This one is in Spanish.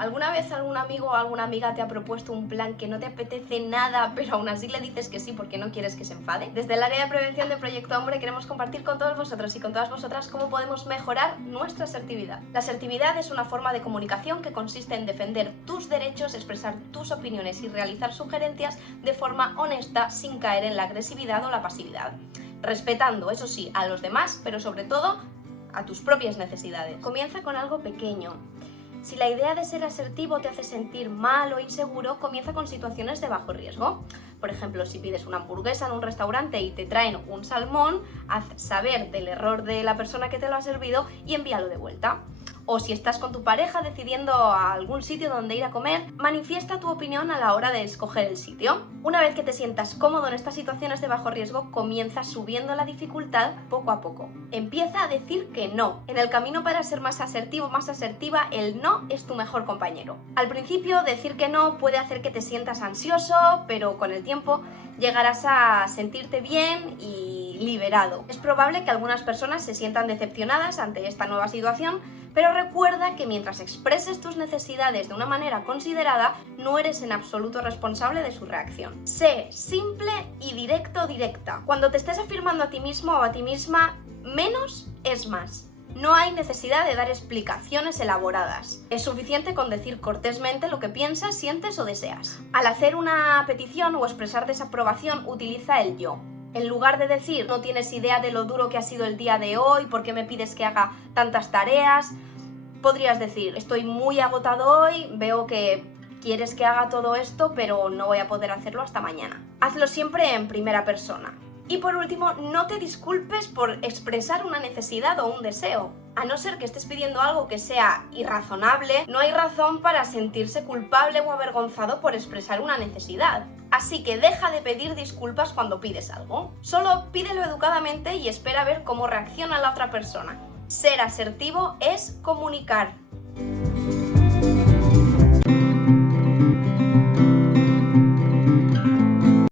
¿Alguna vez algún amigo o alguna amiga te ha propuesto un plan que no te apetece nada, pero aún así le dices que sí porque no quieres que se enfade? Desde el área de prevención de Proyecto Hombre queremos compartir con todos vosotros y con todas vosotras cómo podemos mejorar nuestra asertividad. La asertividad es una forma de comunicación que consiste en defender tus derechos, expresar tus opiniones y realizar sugerencias de forma honesta sin caer en la agresividad o la pasividad. Respetando, eso sí, a los demás, pero sobre todo a tus propias necesidades. Comienza con algo pequeño. Si la idea de ser asertivo te hace sentir mal o inseguro, comienza con situaciones de bajo riesgo. Por ejemplo, si pides una hamburguesa en un restaurante y te traen un salmón, haz saber del error de la persona que te lo ha servido y envíalo de vuelta. O si estás con tu pareja decidiendo a algún sitio donde ir a comer, manifiesta tu opinión a la hora de escoger el sitio. Una vez que te sientas cómodo en estas situaciones de bajo riesgo, comienza subiendo la dificultad poco a poco. Empieza a decir que no. En el camino para ser más asertivo, más asertiva, el no es tu mejor compañero. Al principio, decir que no puede hacer que te sientas ansioso, pero con el tiempo llegarás a sentirte bien y liberado. Es probable que algunas personas se sientan decepcionadas ante esta nueva situación, pero recuerda que mientras expreses tus necesidades de una manera considerada, no eres en absoluto responsable de su reacción. Sé simple y directa. Cuando te estés afirmando a ti mismo o a ti misma, menos es más. No hay necesidad de dar explicaciones elaboradas. Es suficiente con decir cortésmente lo que piensas, sientes o deseas. Al hacer una petición o expresar desaprobación, utiliza el yo. En lugar de decir, no tienes idea de lo duro que ha sido el día de hoy, ¿por qué me pides que haga tantas tareas? Podrías decir, estoy muy agotado hoy, veo que quieres que haga todo esto, pero no voy a poder hacerlo hasta mañana. Hazlo siempre en primera persona. Y por último, no te disculpes por expresar una necesidad o un deseo. A no ser que estés pidiendo algo que sea irrazonable, no hay razón para sentirse culpable o avergonzado por expresar una necesidad. Así que deja de pedir disculpas cuando pides algo. Solo pídelo educadamente y espera ver cómo reacciona la otra persona. Ser asertivo es comunicar.